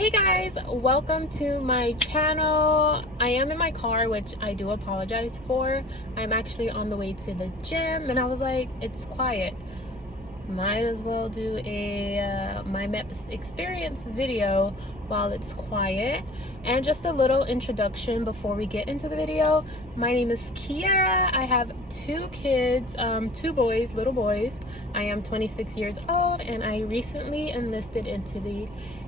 Hey guys, welcome to my channel. I am in my car, which I do apologize for. I'm actually on the way to the gym and I was like, it's quiet. Might as well do a my Meps experience video while it's quiet. And just a little introduction before we get into the video. My name is Kiara. I have two kids, two boys, little boys. I am 26 years old and I recently enlisted into the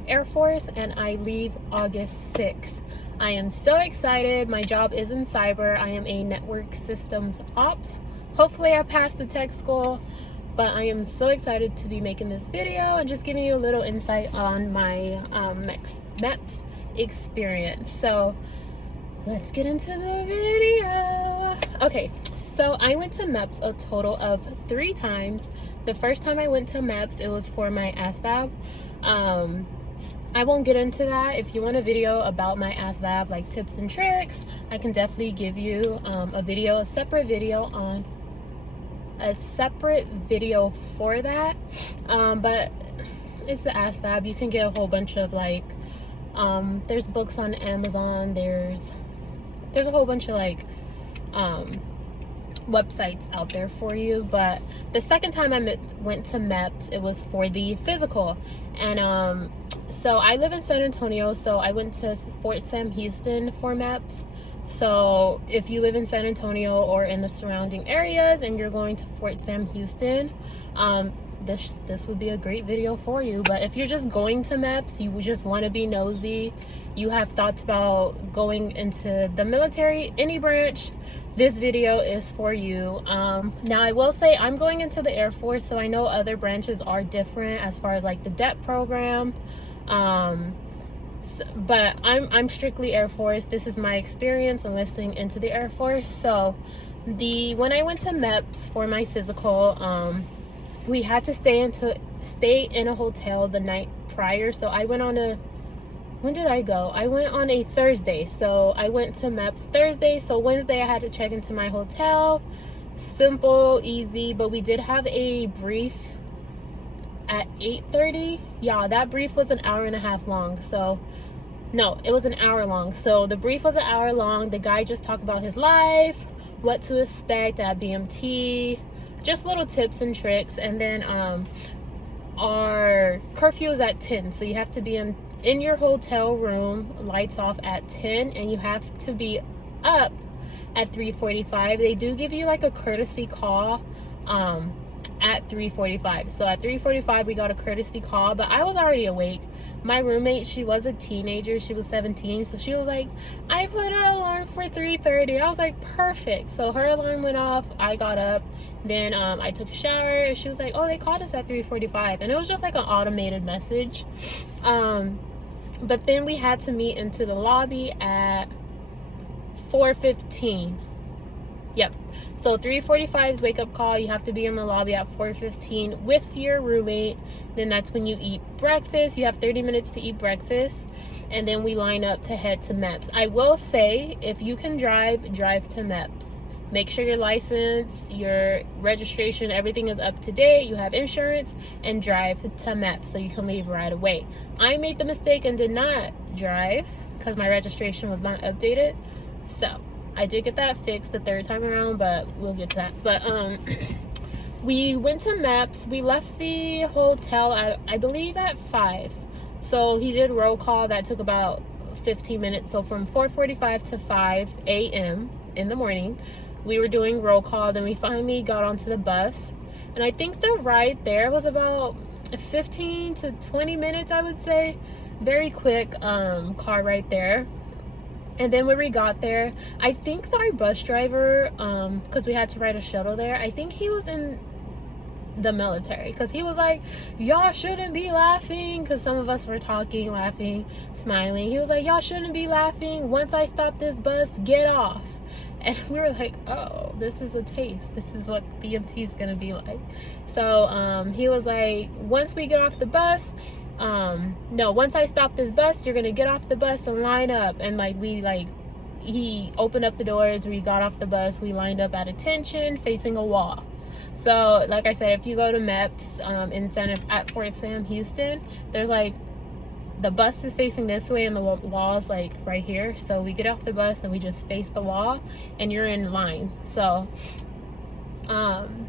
Air Force and I leave August 6th. I am so excited. My job is in cyber. I am a network systems ops. Hopefully I pass the tech school. But I am so excited to be making this video and just giving you a little insight on my Meps experience. So let's get into the video. Okay, so I went to Meps a total of 3 times. The first time I went to Meps, it was for my ASVAB. I won't get into that. If you want a video about my ASVAB, like tips and tricks, I can definitely give you a separate video for that, but it's the ASVAB. You can get a whole bunch of like there's books on Amazon, there's a whole bunch of like websites out there for you. But the second time I went to Meps, it was for the physical. And so I live in San Antonio, so I went to Fort Sam Houston for Meps. So if you live in San Antonio or in the surrounding areas and you're going to Fort Sam Houston, this would be a great video for you. But if you're just going to Meps, you just want to be nosy, you have thoughts about going into the military, any branch, this video is for you. Now I will say I'm going into the Air Force, so I know other branches are different as far as like the DEP program. But I'm strictly Air Force. This is my experience enlisting into the Air Force. So when I went to Meps for my physical, we had to stay in a hotel the night prior. So I went on when did I go? I went on a Thursday. So I went to Meps Thursday. So Wednesday I had to check into my hotel. Simple, easy, but we did have a brief at 8:30. Yeah, that brief was an hour and a half long. So no, it was an hour long. So the brief was an hour long. The guy just talked about his life, what to expect at BMT, just little tips and tricks. And then our curfew is at 10, so you have to be in your hotel room, lights off at 10, and you have to be up at 3:45. They do give you like a courtesy call at 3:45. So at 3:45 we got a courtesy call, but I was already awake. My roommate, she was a teenager, she was 17, so she was like, I put an alarm for 3:30. I was like, perfect. So her alarm went off, I got up, then I took a shower, and she was like, oh, they called us at 3:45, and it was just like an automated message. But then we had to meet into the lobby at 4:15. Yep. So 3:45 is wake up call. You have to be in the lobby at 4:15 with your roommate. Then that's when you eat breakfast. You have 30 minutes to eat breakfast. And then we line up to head to Meps. I will say, if you can drive to Meps. Make sure your license, your registration, everything is up to date. You have insurance, and drive to Meps so you can leave right away. I made the mistake and did not drive because my registration was not updated. So I did get that fixed the third time around, but we'll get to that. But we went to Meps. We left the hotel I believe at 5. So he did roll call that took about 15 minutes. So from 4:45 to 5 a.m. in the morning, we were doing roll call. Then we finally got onto the bus, and I think the ride there was about 15 to 20 minutes, I would say. Very quick car ride there. And then when we got there, I think that our bus driver, because we had to ride a shuttle there, I think he was in the military, because he was like, y'all shouldn't be laughing, because some of us were talking, laughing, smiling. He was like, y'all shouldn't be laughing. Once I stop this bus, get off. And we were like, oh, this is a taste. This is what BMT is gonna be like. So he was like, once we get off the bus, no, once I stop this bus, you're gonna get off the bus and line up. And he opened up the doors, we got off the bus, we lined up at attention facing a wall. So like I said, if you go to Meps at Fort Sam Houston, there's like the bus is facing this way and the wall is like right here. So we get off the bus and we just face the wall and you're in line. So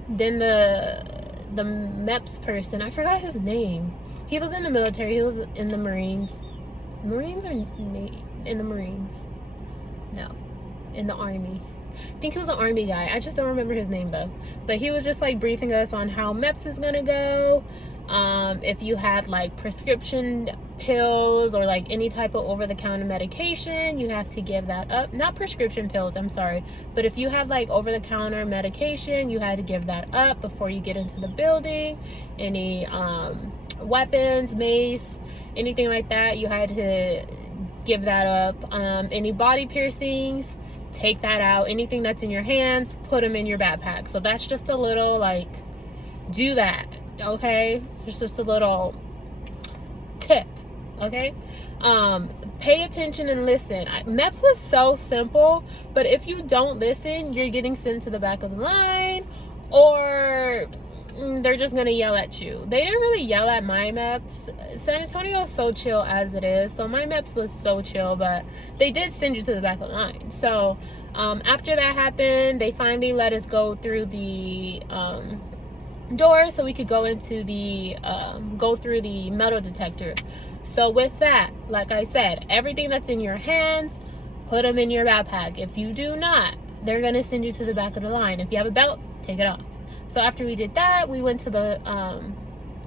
then the Meps person, I forgot his name. He was in the military. He was in the Marines. Marines or in the Marines? No, in the Army. I think he was an Army guy. I just don't remember his name though. But he was just like briefing us on how Meps is gonna go. If you had like prescription pills or like any type of over-the-counter medication, you have to give that up. Not prescription pills, I'm sorry, but if you had like over-the-counter medication, you had to give that up before you get into the building. Any weapons, mace, anything like that, you had to give that up. Any body piercings, take that out. Anything that's in your hands, put them in your backpack. So that's just a little like, do that, okay? It's just a little tip, okay? Pay attention and listen. Meps was so simple, but if you don't listen, you're getting sent to the back of the line, or they're just gonna yell at you. They didn't really yell at my Meps. San Antonio is so chill as it is, so my Meps was so chill, but they did send you to the back of the line. So after that happened, they finally let us go through the door so we could go into the go through the metal detector. So with that, like I said, everything that's in your hands, put them in your backpack. If you do not, they're gonna send you to the back of the line. If you have a belt, take it off. So after we did that, we went to the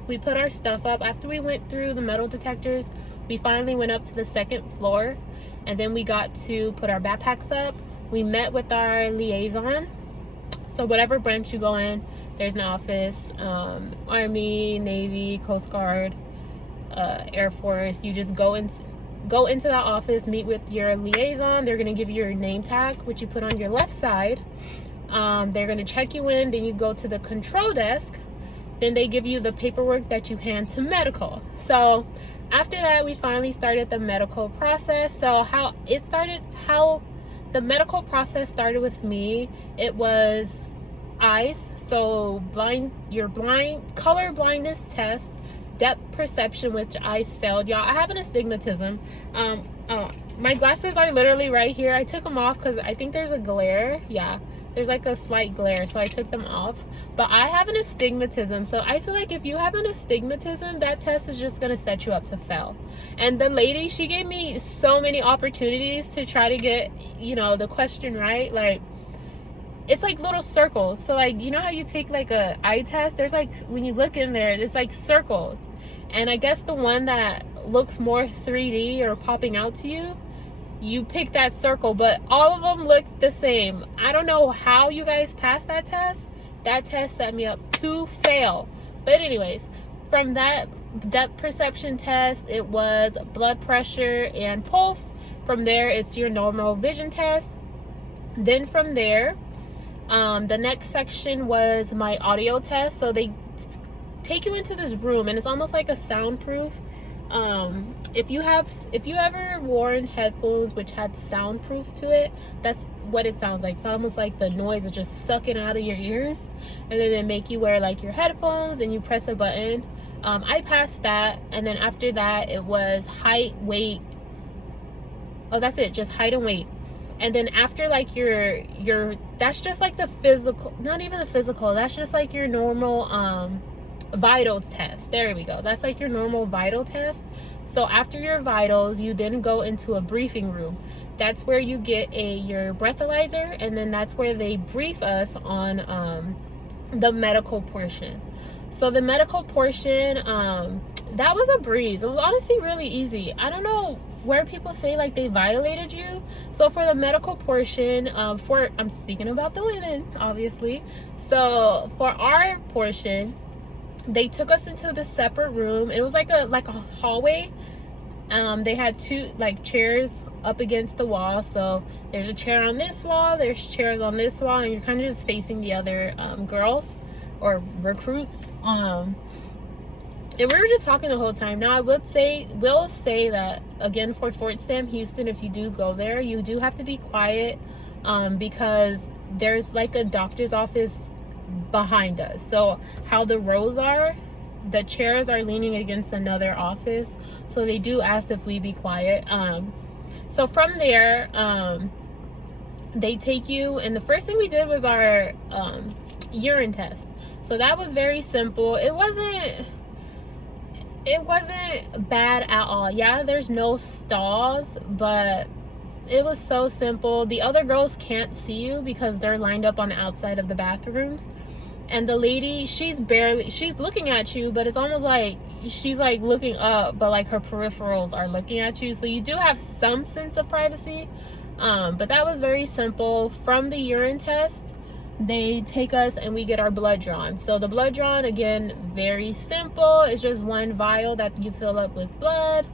we put our stuff up. After we went through the metal detectors, we finally went up to the second floor, and then we got to put our backpacks up. We met with our liaison. So whatever branch you go in, there's an office, Army, Navy, Coast Guard, Air Force. You just go into that office, meet with your liaison. They're gonna give you your name tag, which you put on your left side. They're gonna check you in. Then you go to the control desk. Then they give you the paperwork that you hand to medical. So after that, we finally started the medical process. So how the medical process started with me, it was eyes. So your color blindness test, depth perception, which I failed, y'all. I have an astigmatism. My glasses are literally right here. I took them off because I think there's a glare. Yeah, there's like a slight glare, so I took them off. But I have an astigmatism, so I feel like if you have an astigmatism, that test is just gonna set you up to fail. And the lady, she gave me so many opportunities to try to get, the question right. Like, it's like little circles. So like, you know how you take like a eye test, there's like, when you look in there, there's like circles, and I guess the one that looks more 3D or popping out to you, you pick that circle. But all of them look the same. I don't know how you guys passed that test. That test set me up to fail. But anyways, from that depth perception test, it was blood pressure and pulse. From there, it's your normal vision test. Then from there, the next section was my audio test. So they take you into this room, and it's almost like a soundproof. If you ever worn headphones which had soundproof to it, that's what it sounds like. It's almost like the noise is just sucking out of your ears, and then they make you wear like your headphones and you press a button. I passed that, and then after that it was height, weight. Oh, that's it, just height and weight. And then after like your that's just like the physical, not even the physical, that's just like your normal vitals test. There we go. That's like your normal vital test. So after your vitals, you then go into a briefing room. That's where you get your breathalyzer, and then that's where they brief us on the medical portion. So the medical portion, that was a breeze. It was honestly really easy. I don't know where people say like they violated you. So for the medical portion, I'm speaking about the women, obviously. So for our portion, they took us into the separate room. It was like a hallway. They had two like chairs up against the wall. So there's a chair on this wall, there's chairs on this wall, and you're kind of just facing the other girls or recruits. And we were just talking the whole time. Now I will say that again, for Fort Sam Houston, if you do go there, you do have to be quiet, because there's like a doctor's office behind us. So how the rows are, the chairs are leaning against another office, so they do ask if we be quiet. So from there, they take you, and the first thing we did was our urine test. So that was very simple. It wasn't bad at all. Yeah, there's no stalls, but it was so simple. The other girls can't see you because they're lined up on the outside of the bathrooms. And the lady, she's looking at you, but it's almost like she's like looking up, but like her peripherals are looking at you. So you do have some sense of privacy. But that was very simple. From the urine test, they take us and we get our blood drawn. So the blood drawn, again, very simple. It's just one vial that you fill up with blood.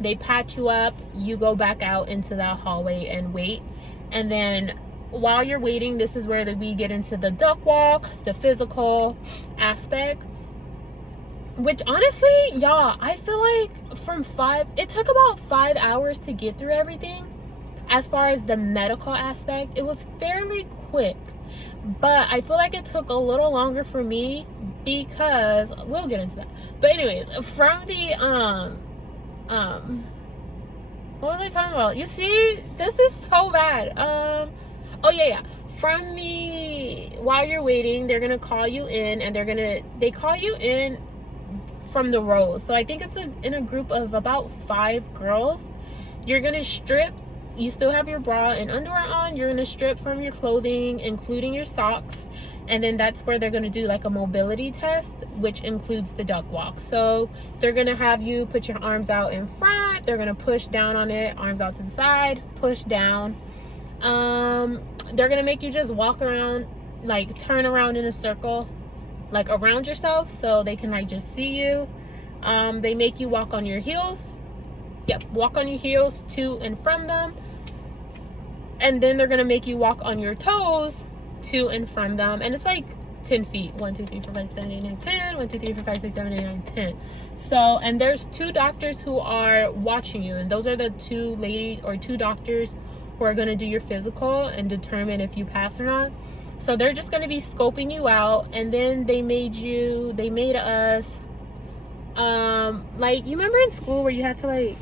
They patch you up. You go back out into that hallway and wait. And then while you're waiting, this is where we get into the duck walk, the physical aspect, which honestly, y'all, I feel like it took about 5 hours to get through everything. As far as the medical aspect, it was fairly quick, but I feel like it took a little longer for me because we'll get into that. But anyways, from the what was I talking about? You see, this is so bad. Oh yeah. From while you're waiting, they're gonna call you in, and they call you in from the rows. So I think it's in a group of about 5 girls. You're gonna strip. You still have your bra and underwear on. You're gonna strip from your clothing, including your socks, and then that's where they're gonna do like a mobility test, which includes the duck walk. So they're gonna have you put your arms out in front. They're gonna push down on it, arms out to the side, push down. They're gonna make you just walk around, like turn around in a circle, like around yourself, so they can like just see you. They make you walk on your heels. Yep, walk on your heels to and from them. And then they're gonna make you walk on your toes to and from them. And it's like 10 feet. 1, 2, 3, 4, 5, 6, 7, 8, 9, 10. 1, 2, 3, 4, 5, 6, 7, 8, 9, 10. So, and there's 2 doctors who are watching you, and those are the 2 doctors who are going to do your physical and determine if you pass or not. So they're just going to be scoping you out. And then they made us like, you remember in school where you had to like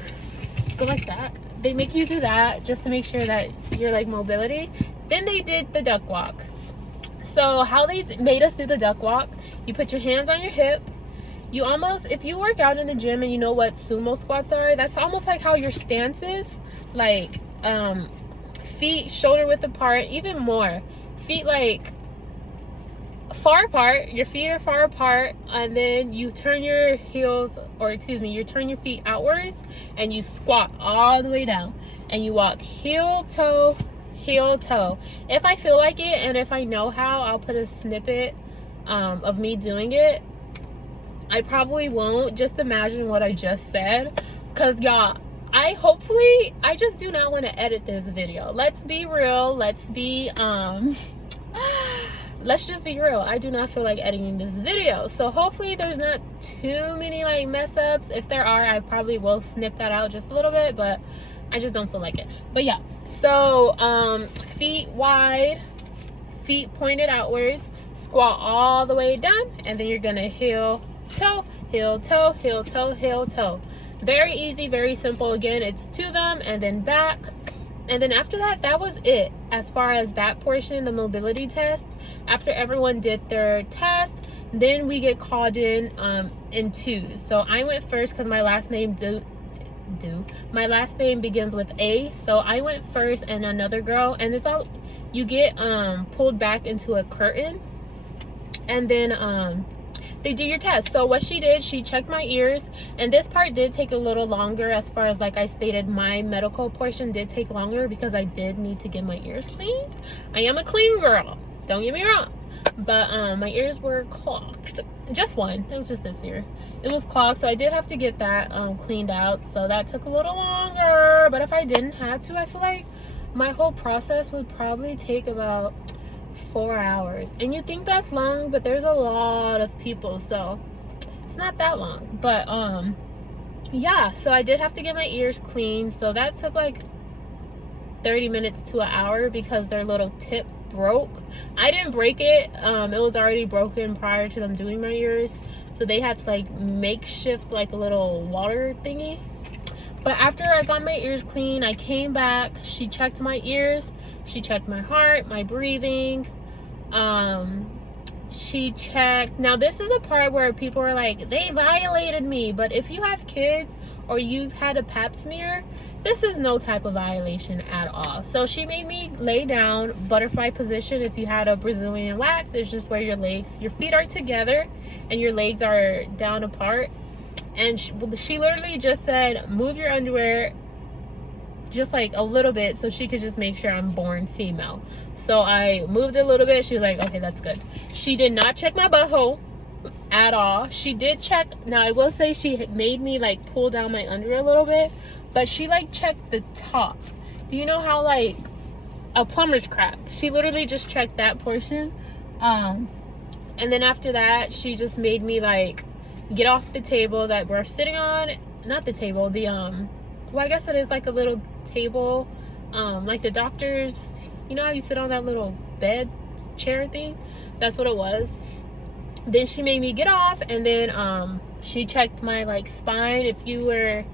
go like that? They make you do that just to make sure that you're like mobility. Then they did the duck walk. So how they made us do the duck walk, you put your hands on your hip. You almost, if you work out in the gym and you know what sumo squats are, that's almost like how your stance is. Like feet shoulder width apart, even more. Feet like far apart, your feet are far apart, and then you turn your you turn your feet outwards and you squat all the way down and you walk heel toe. If I feel like it and if I know how, I'll put a snippet of me doing it. I probably won't. Just imagine what I just said, because y'all, I just do not want to edit this video. Let's be real. Let's just be real. I do not feel like editing this video. So hopefully there's not too many like mess ups. If there are, I probably will snip that out just a little bit, but I just don't feel like it. But yeah, so feet wide, feet pointed outwards, squat all the way down, and then you're gonna heel toe, heel toe, heel toe, heel toe. Very easy, very simple. Again, it's to them and then back. And then after that, that was it as far as that portion, the mobility test. After everyone did their test, then we get called in twos. So I went first because my last name my last name begins with A. So I went first, and another girl, and it's all, you get pulled back into a curtain, and then they do your test. So what she did, she checked my ears, and this part did take a little longer. As far as like I stated, my medical portion did take longer because I did need to get my ears cleaned. I am a clean girl, don't get me wrong, but my ears were clogged. Just one, it was just this ear, it was clogged, so I did have to get that cleaned out. So that took a little longer, but if I didn't have to, I feel like my whole process would probably take about 4 hours. And you think that's long, but there's a lot of people, so it's not that long. But yeah, so I did have to get my ears cleaned, so that took like 30 minutes to an hour because their little tip broke. I didn't break it, it was already broken prior to them doing my ears. So they had to like makeshift like a little water thingy. But after I got my ears clean, I came back. She checked my ears. She checked my heart, my breathing. She checked. Now this is the part where people are like, they violated me. But if you have kids or you've had a pap smear, this is no type of violation at all. So she made me lay down, butterfly position. If you had a Brazilian wax, it's just where your feet are together and your legs are down apart. And she literally just said, move your underwear just like a little bit so she could just make sure I'm born female. So I moved a little bit. She was like, okay, that's good. She did not check my butthole at all. She did check. Now I will say she made me like pull down my underwear a little bit, but she like checked the top. Do you know how like a plumber's crack? She literally just checked that portion. And then after that, she just made me like get off the table that we're sitting on. Not the table, the well, I guess it is like a little table, like the doctors, you know how you sit on that little bed chair thing? That's what it was. Then she made me get off, and then she checked my like spine. If you were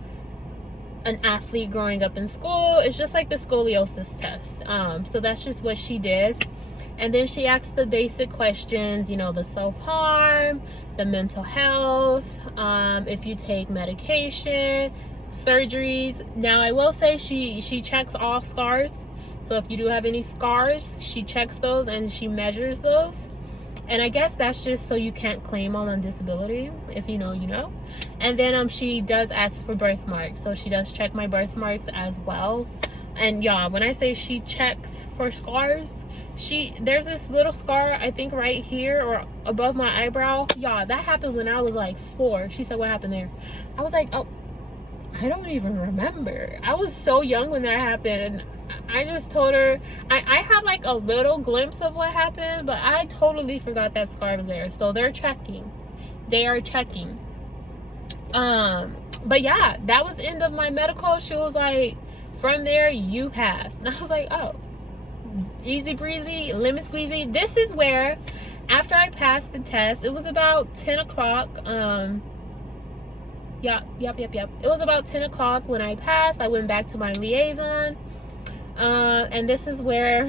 an athlete growing up in school, it's just like the scoliosis test. So that's just what she did. And then she asked the basic questions, you know, the self-harm, the mental health, if you take medication, surgeries. Now I will say she checks all scars. So if you do have any scars, she checks those and she measures those. And I guess that's just so you can't claim on disability. If you know, you know. And then she does ask for birthmarks. So she does check my birthmarks as well. And y'all, when I say she checks for scars, there's this little scar, I think right here or above my eyebrow. Y'all, that happened when I was like 4. She said, what happened there? I was like, oh, I don't even remember. I was so young when that happened. And I just told her, I had like a little glimpse of what happened, but I totally forgot that scar was there. So they're checking. They are checking. But yeah, that was the end of my medical. She was like, from there, you passed. And I was like, oh, easy breezy, lemon squeezy. This is where, after I passed the test, it was about 10 o'clock. Yep. It was about 10 o'clock when I passed. I went back to my liaison. And this is where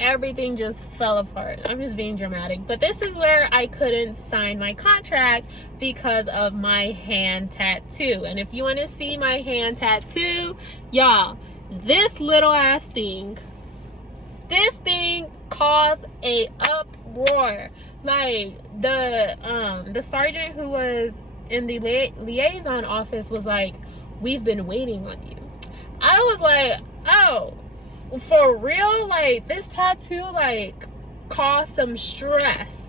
everything just fell apart. I'm just being dramatic, but this is where I couldn't sign my contract because of my hand tattoo. And if you want to see my hand tattoo, y'all, this little ass thing, this thing caused a uproar. Like the sergeant who was in the liaison office was like, we've been waiting on you. I was like, oh, for real? Like, this tattoo like caused some stress.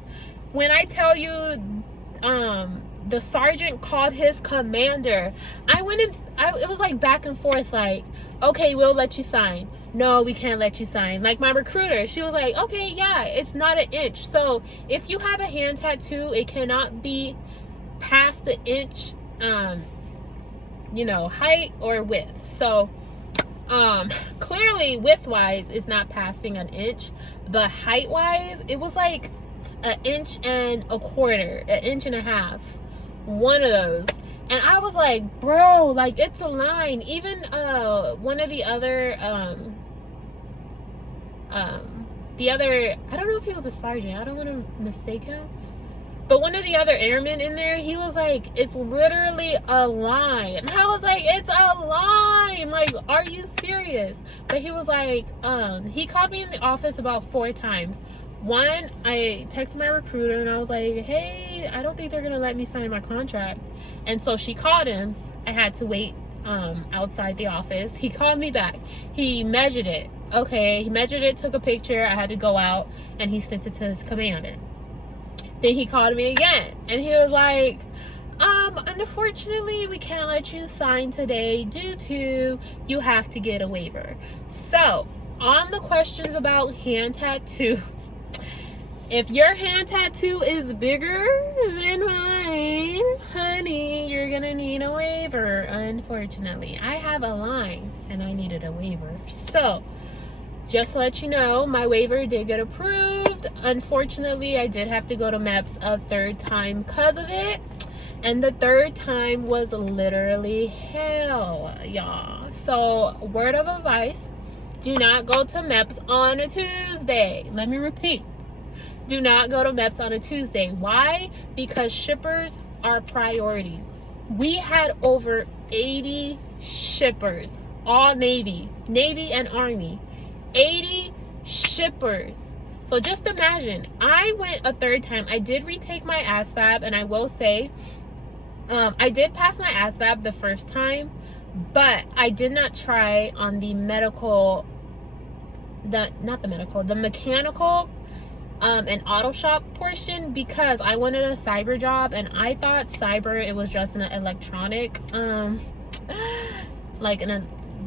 When I tell you the sergeant called his commander, it was like back and forth, like, okay, we'll let you sign. No, we can't let you sign. Like my recruiter, she was like, okay, yeah, it's not an inch. So if you have a hand tattoo, it cannot be past the inch, you know, height or width. So clearly width wise is not passing an inch, but height wise it was like an inch and a quarter, an inch and a half, one of those. And I was like, bro, like it's a line. Even one of the other I don't know if he was a sergeant, I don't want to mistake him, but one of the other airmen in there, he was like, it's literally a line. And I was like, it's a line, like, are you serious? But he was like, he called me in the office about 4 times. One, I texted my recruiter and I was like, hey, I don't think they're gonna let me sign my contract. And so she called him. I had to wait outside the office. He called me back. He measured it. Okay, he measured it, took a picture. I had to go out and he sent it to his commander. Then he called me again and he was like, unfortunately we can't let you sign today due to you have to get a waiver. So on the questions about hand tattoos, if your hand tattoo is bigger than mine, honey, you're gonna need a waiver. Unfortunately, I have a line and I needed a waiver. So just to let you know, my waiver did get approved. approved. Unfortunately, I did have to go to Meps a third time because of it. And the third time was literally hell, y'all. So, word of advice, do not go to Meps on a Tuesday. Let me repeat. Do not go to Meps on a Tuesday. Why? Because shippers are priority. We had over 80 shippers, all Navy and Army. 80 shippers. So just imagine, I went a third time. I did retake my ASVAB, and I will say, I did pass my ASVAB the first time, but I did not try on the medical, the mechanical and auto shop portion, because I wanted a cyber job, and I thought cyber, it was just an electronic,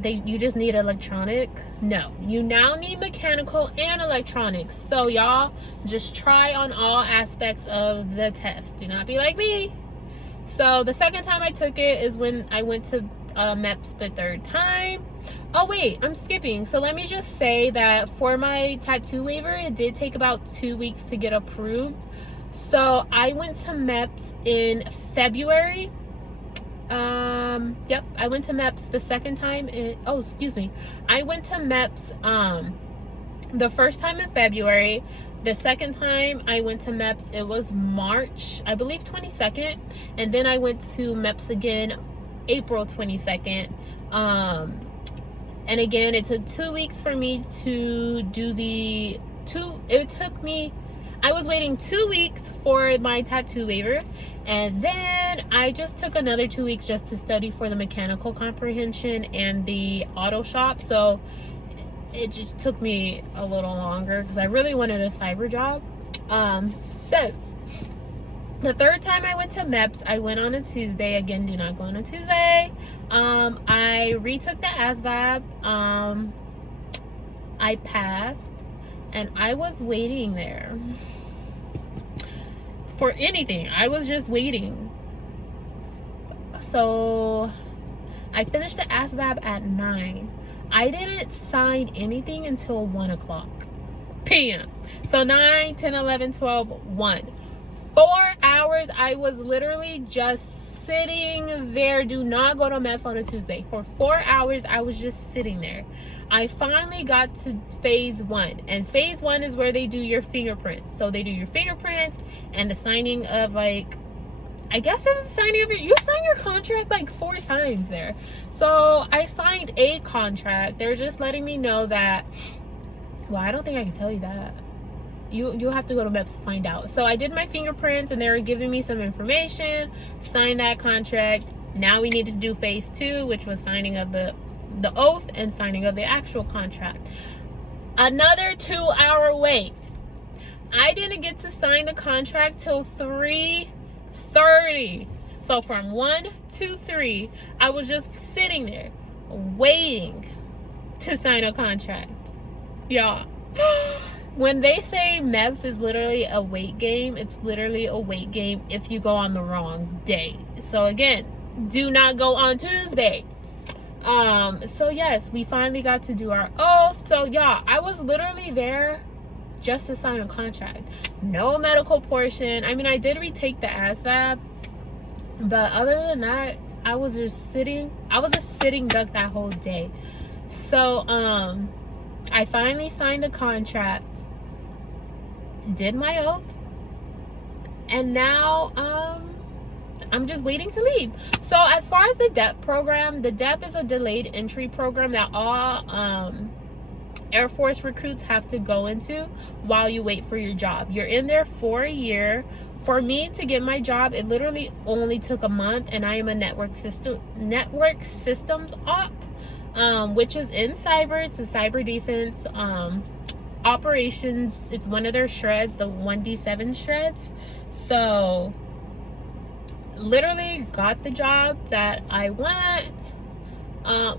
you just need electronic. No, you now need mechanical and electronics. So y'all, just try on all aspects of the test. Do not be like me. So the second time I took it is when I went to Meps the third time. Oh wait, I'm skipping. So let me just say that for my tattoo waiver, it did take about 2 weeks to get approved. So I went to Meps in February. Yep, I went to Meps the second time I went to Meps the first time in February. The second time I went to Meps, it was March, I believe 22nd, and then I went to Meps again April 22nd. And again, it took 2 weeks for me to do I was waiting 2 weeks for my tattoo waiver, and then I just took another 2 weeks just to study for the mechanical comprehension and the auto shop. So it just took me a little longer because I really wanted a cyber job. So the third time I went to Meps, I went on a Tuesday. Again, do not go on a Tuesday. I retook the ASVAB. I passed, and I was waiting there for anything. I was just waiting. So I finished the ASVAB at 9. I didn't sign anything until 1 o'clock p.m. So 9, 10, 11, 12, 1. 4 hours I was literally just sitting there. Do not go to Meps on a Tuesday. For 4 hours I was just sitting there. I finally got to phase 1, and phase 1 is where they do your fingerprints. So they do your fingerprints and the signing of, like, I guess it was signing of you sign your contract like 4 times there. So I signed a contract. They're just letting me know that, well, I don't think I can tell you that. You'll have to go to Meps to find out. So I did my fingerprints, and they were giving me some information, signed that contract. Now we need to do phase 2, which was signing of the oath and signing of the actual contract. Another 2-hour wait. I didn't get to sign the contract till 3:30. So from 1 to 3, I was just sitting there waiting to sign a contract. Y'all, when they say Meps is literally a wait game, it's literally a wait game if you go on the wrong day. So again, do not go on Tuesday. So yes, we finally got to do our oath. So y'all, I was literally there just to sign a contract. No medical portion. I mean, I did retake the ASVAB, but other than that, I was just sitting. I was a sitting duck that whole day. So I finally signed the contract, did my oath, and now I'm just waiting to leave. So as far as the DEP program, the DEP is a delayed entry program that all Air Force recruits have to go into while you wait for your job. You're in there for a year. For me to get my job, it literally only took a month, and I am a network systems op, which is in cyber. It's a cyber defense operations. It's one of their shreds, the 1D7 shreds. So literally got the job that I want.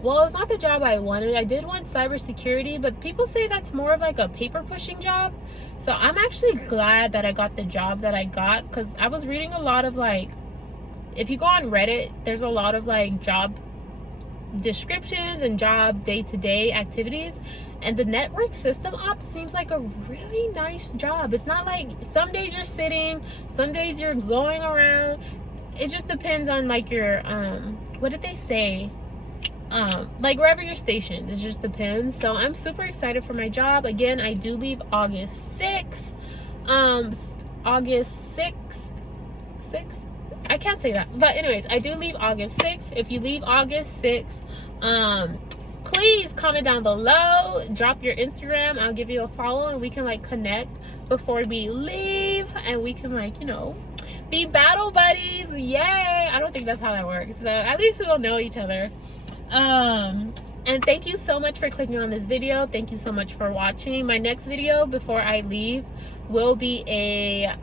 Well, it's not the job I wanted. I did want cybersecurity, but people say that's more of like a paper pushing job. So I'm actually glad that I got the job that I got, because I was reading a lot of, like, if you go on Reddit, there's a lot of like job descriptions and job day-to-day activities. And the network system ops seems like a really nice job. It's not like some days you're sitting, some days you're going around. It just depends on like your what did they say, like wherever you're stationed. It just depends. So I'm super excited for my job. Again, I do leave August 6th. August 6th, I can't say that, but anyways, I do leave August 6th. If you leave August 6th, please comment down below, drop your Instagram, I'll give you a follow, and we can like connect before we leave, and we can like, you know, be battle buddies. Yay! I don't think that's how that works, but at least we'll know each other. And thank you so much for clicking on this video. Thank you so much for watching. My next video before I leave will be a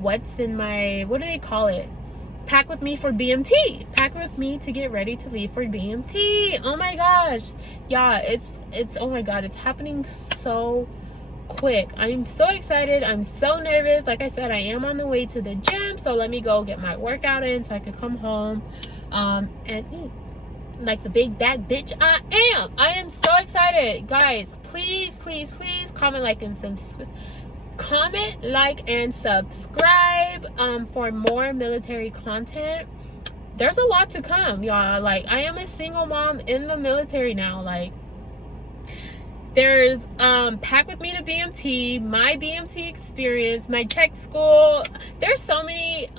what's in my, what do they call it, pack with me for BMT, pack with me to get ready to leave for BMT. Oh my gosh, yeah, it's oh my god, it's happening so quick. I'm so excited. I'm so nervous. Like I said, I am on the way to the gym, so let me go get my workout in so I can come home and eat like the big bad bitch I am. I am so excited, guys. Please comment, like, and subscribe for more military content. There's a lot to come, y'all. Like, I am a single mom in the military now. Like, there's pack with me to BMT, my BMT experience, my tech school. There's so many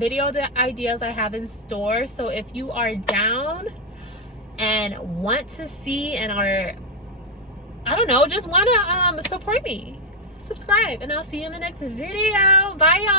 video ideas I have in store. So if you are down and want to see and are, I don't know, just want to support me, subscribe, and I'll see you in the next video. Bye, y'all.